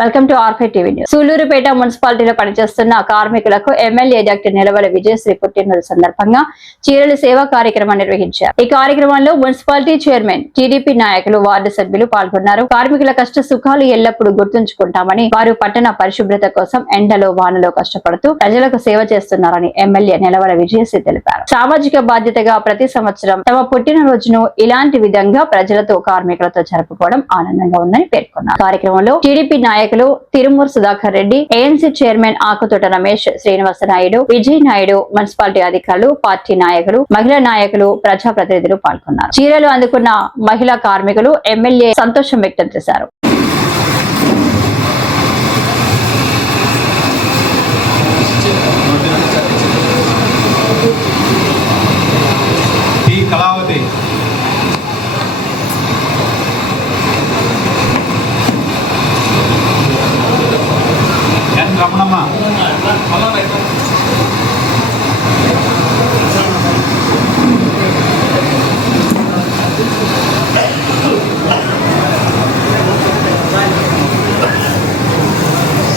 Welcome to ఆర్ఫై TV news Sullurpeta మున్సిపాలిటీలో పనిచేస్తున్న కార్మికులకు ఎమ్మెల్యే డాక్టర్ నిలవల విజయశ్రీ పుట్టినరోజు సందర్భంగా చీరల సేవా కార్యక్రమం నిర్వహించారు. ఈ కార్యక్రమంలో మున్సిపాలిటీ చైర్మన్ టీడీపీ నాయకులు వార్డు సభ్యులు పాల్గొన్నారు. కార్మికుల కష్ట సుఖాలు ఎల్లప్పుడూ గుర్తుంచుకుంటామని వారు పట్టణ పరిశుభ్రత కోసం ఎండలో వానలో కష్టపడుతూ ప్రజలకు సేవ చేస్తున్నారని ఎమ్మెల్యే నిలవల విజయశ్రీ తెలిపారు. సామాజిక బాధ్యతగా ప్రతి సంవత్సరం తమ పుట్టినరోజును ఇలాంటి విధంగా ప్రజలతో కార్మికులతో జరుపుకోవడం ఆనందంగా ఉందని పేర్కొన్నారు. కార్యక్రమంలో టీడీపీ నాయకులు Tirumuru Sudhakar Reddy ANC chairman Akutota Ramesh Srinivasa Naidu Vijay Naidu municipality అధికారులు పార్టీ నాయకులు మహిళా నాయకులు ప్రజాప్రతినిధులు పాల్గొన్నారు. చీరలు అందుకున్న మహిళా కార్మికులు ఎమ్మెల్యే సంతోషం వ్యక్తం చేశారు.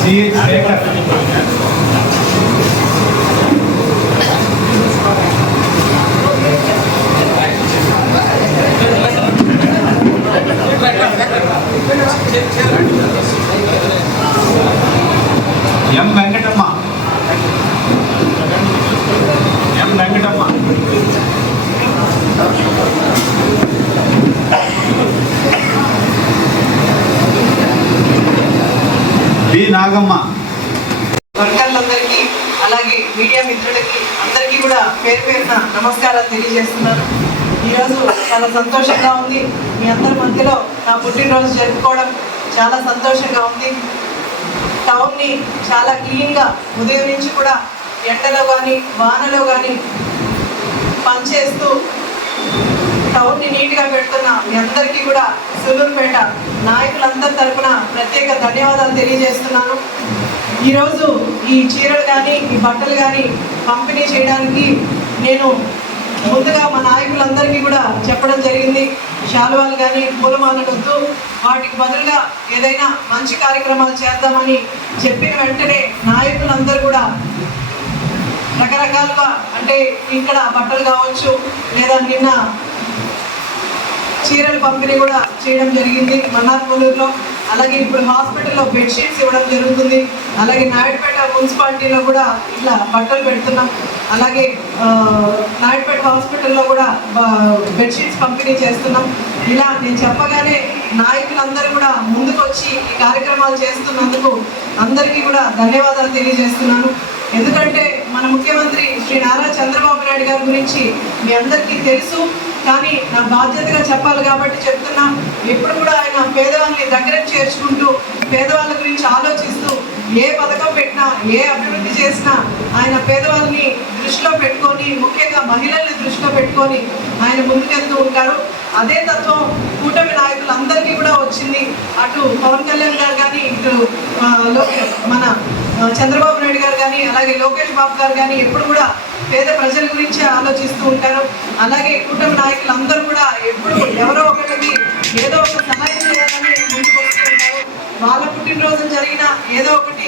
se pega. నాగమ్మ. వర్కర్లందరికీ అలాగే మీడియా మిత్రులకి అందరికీ కూడా పేరు పేరున నమస్కారాలు తెలియజేస్తున్నాను. ఈరోజు చాలా సంతోషంగా ఉంది. మీ అందరి మధ్యలో నా పుట్టినరోజు జరుపుకోవడం చాలా సంతోషంగా ఉంది. టౌన్ని చాలా క్లీన్గా ఉదయం నుంచి కూడా ఎండలో కానీ వానలో కానీ పనిచేస్తూ టౌన్ని నీట్గా పెడుతున్న మీ అందరికీ కూడా సులూరుపేట నాయకులందరి తరపున ప్రత్యేక ధన్యవాదాలు తెలియజేస్తున్నాను. ఈరోజు ఈ చీరలు కానీ ఈ బట్టలు కానీ పంపిణీ చేయడానికి నేను ముందుగా మా నాయకులందరికీ కూడా చెప్పడం జరిగింది. శాలువాలు కానీ పూలమాలలు వద్దు వాటికి బదులుగా ఏదైనా మంచి కార్యక్రమాలు చేద్దామని చెప్పిన వెంటనే నాయకులందరూ కూడా రకరకాలుగా అంటే ఇక్కడ బట్టలు కావచ్చు లేదా నిన్న చీరలు పంపిణీ కూడా చేయడం జరిగింది. మన్నార్పూలూరులో అలాగే ఇప్పుడు హాస్పిటల్లో బెడ్షీట్స్ ఇవ్వడం జరుగుతుంది. అలాగే నాయుడుపేట మున్సిపాలిటీలో కూడా ఇట్లా బట్టలు పెడుతున్నాం. అలాగే నాయుడుపేట హాస్పిటల్లో కూడా బెడ్షీట్స్ పంపిణీ చేస్తున్నాం. ఇలా నేను చెప్పగానే నాయకులందరూ కూడా ముందుకు వచ్చి ఈ కార్యక్రమాలు చేస్తున్నందుకు అందరికీ కూడా ధన్యవాదాలు తెలియజేస్తున్నాను. ఎందుకంటే మన ముఖ్యమంత్రి శ్రీ నారా చంద్రబాబు నాయుడు గారి గురించి మీ అందరికీ తెలుసు. కానీ నా బాధ్యతగా చెప్పాలి కాబట్టి చెప్తున్నా. ఎప్పుడు కూడా ఆయన పేదవాళ్ళని దగ్గర చేర్చుకుంటూ పేదవాళ్ళ గురించి ఆలోచిస్తూ ఏ పథకం పెట్టినా ఏ అభివృద్ధి చేసినా ఆయన పేదవాళ్ళని దృష్టిలో పెట్టుకొని ముఖ్యంగా మహిళల్ని దృష్టిలో పెట్టుకొని ఆయన ముందుకెళ్తూ ఉంటారు. అదే తత్వం కూటమి నాయకులందరికీ కూడా వచ్చింది. అటు పవన్ కళ్యాణ్ గారు కానీ ఇటు మన చంద్రబాబు నాయుడు గారు కానీ అలాగే లోకేష్ బాబు గారు కానీ ఎప్పుడు కూడా పేద ప్రజల గురించి ఆలోచిస్తూ ఉంటారు. అలాగే కూటమి నాయకులు అందరూ కూడా ఎప్పుడు ఎవరో ఒకరికి ఏదో ఒక సహాయం చేయాలని ముందుకు వాళ్ళ పుట్టినరోజు జరిగిన ఏదో ఒకటి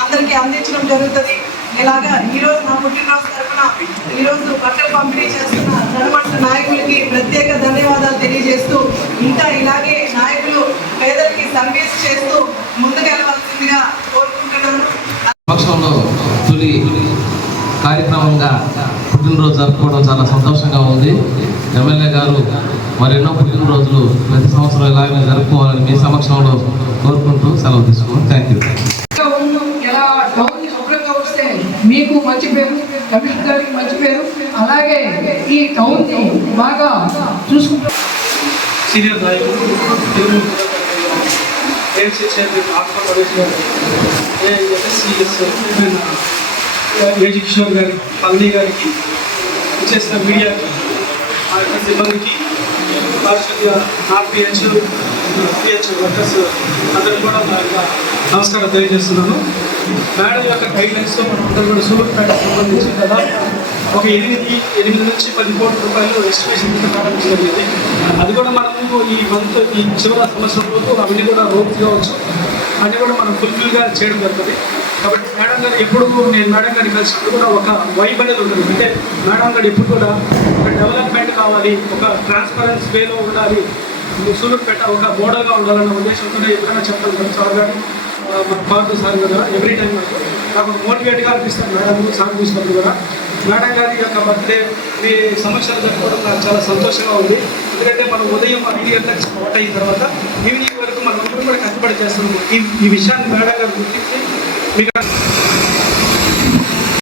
అందరికి అందరికీ అందించడం జరుగుతుంది. ఇలాగా ఈరోజు నా పుట్టినరోజు తరఫున ఈరోజు బట్టలు పంపిణీ చేస్తున్న ధనవంత నాయకులకి ప్రత్యేక ధన్యవాదాలు తెలియజేస్తూ ఇంకా ఇలాగే నాయకులు పేదలకి సర్వీస్ చేస్తూ ముందుకెళ్ళవలసిందిగా కోరుకుంటున్నాను. పక్షంలో తొలి కార్యక్రమంగా పుట్టినరోజు జరుపుకోవడం చాలా సంతోషంగా ఉంది. ఎమ్మెల్యే గారు మరెన్నో పుట్టినరోజులు ప్రతి సంవత్సరం ఇలాగే జరుపుకోవాలని మీ సమక్షంలో కోరుకుంటూ సెలవు తీసుకున్నాం. థ్యాంక్ యూ మీకు మంచి పేరు కమిషనర్ గారికి మంచి పేరు. అలాగే ఈ టౌన్ని బాగా చూసుకుంటారు సీనియర్ నాయకులు గారి పల్లి గారికి చేసిన మీడియాకి ఆ యొక్క సిబ్బందికి పారిశుద్ధ్య ఆర్పిహెచ్ పిహెచ్ వర్కర్స్ అందరికీ కూడా నా యొక్క నమస్కారం తెలియజేస్తున్నాను. మేడం యొక్క గైడ్లైన్స్తో మనం అందరూ కూడా సూపర్పేట సంబంధించి కదా ఒక ఎనిమిది ఎనిమిది నుంచి పది కోట్ల రూపాయలు ఎస్టిమేషన్ కింద ప్రారంభించడం జరిగింది. అది కూడా మనము ఈ మంత్ ఈ చివరి సంవత్సరం వరకు అవన్నీ కూడా రోడ్స్ కావచ్చు. అన్నీ కూడా మనం ఫుల్ఫిల్గా చేయడం జరుగుతుంది. కాబట్టి మేడం గారు ఎప్పుడు నేను మేడం గారిని కలిసినప్పుడు కూడా ఒక వైబ్ అనేది ఉంటుంది. అంటే మేడం గారు ఎప్పుడు కూడా ఒక డెవలప్మెంట్ కావాలి ఒక ట్రాన్స్పరెన్స్ వేలో ఉండాలి సూలూరుపేట ఒక మోడల్గా ఉండాలన్న ఉద్దేశంతో ఎప్పుడైనా చెప్తాను కదా సార్ గారు మన పార్టీ సార్ కదా ఎవ్రీ టైం నాకు నాకు మోటివేట్గా అనిపిస్తాను మేడం సార్ చూసినప్పుడు కూడా. మేడం గారి యొక్క బర్త్డే మీ సమస్యలు జరుపుకోవడం నాకు చాలా సంతోషంగా ఉంది. ఎందుకంటే మనం ఉదయం ఐదు గంటలకు స్టార్ట్ అయిన తర్వాత ఈవినింగ్ వరకు మనం అందరం చేస్తున్నాము ఈ ఈ విషయాన్ని మేడం గారు గుర్తించి మీకు